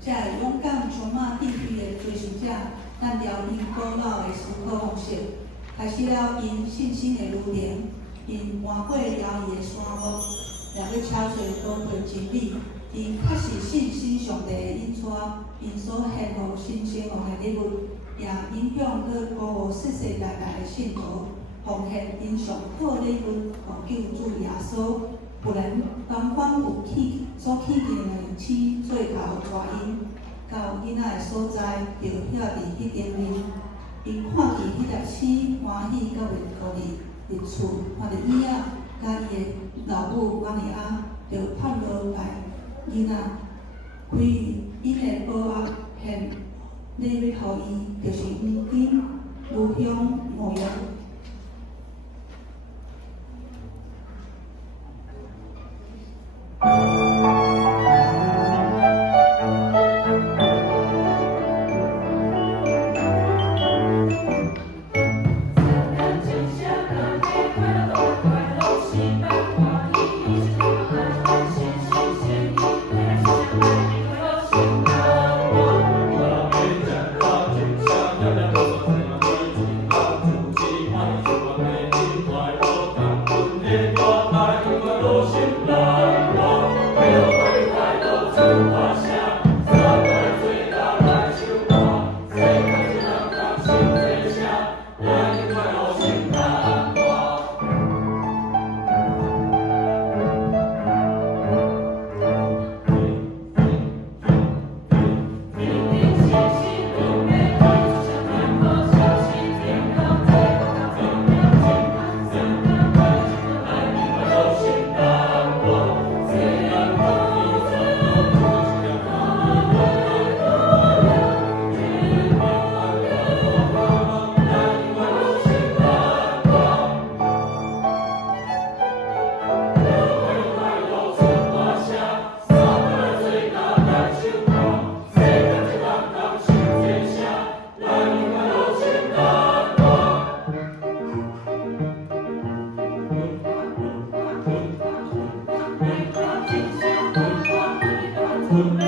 才会勇敢充满地区的追寻者，咱调因古老的思考方式，开始了因信心的旅程，因搬过遥远的山岳，也要敲碎宝贵真理。因确实信心上帝的引带，因所献予新生活的礼物，也影响去鼓舞世世代代的信徒，奉献因上好的礼物，互救主耶稣。不然，单方有所起见的起做头带因到囡仔的所在，就遐伫迄顶面。因看见迄粒星欢喜到袂孤立入厝，看到伊仔甲伊的老母玛利亚，就盼落来囡仔开因的宝盒献礼物互伊，就是黄金、乳香、牧羊。Amen.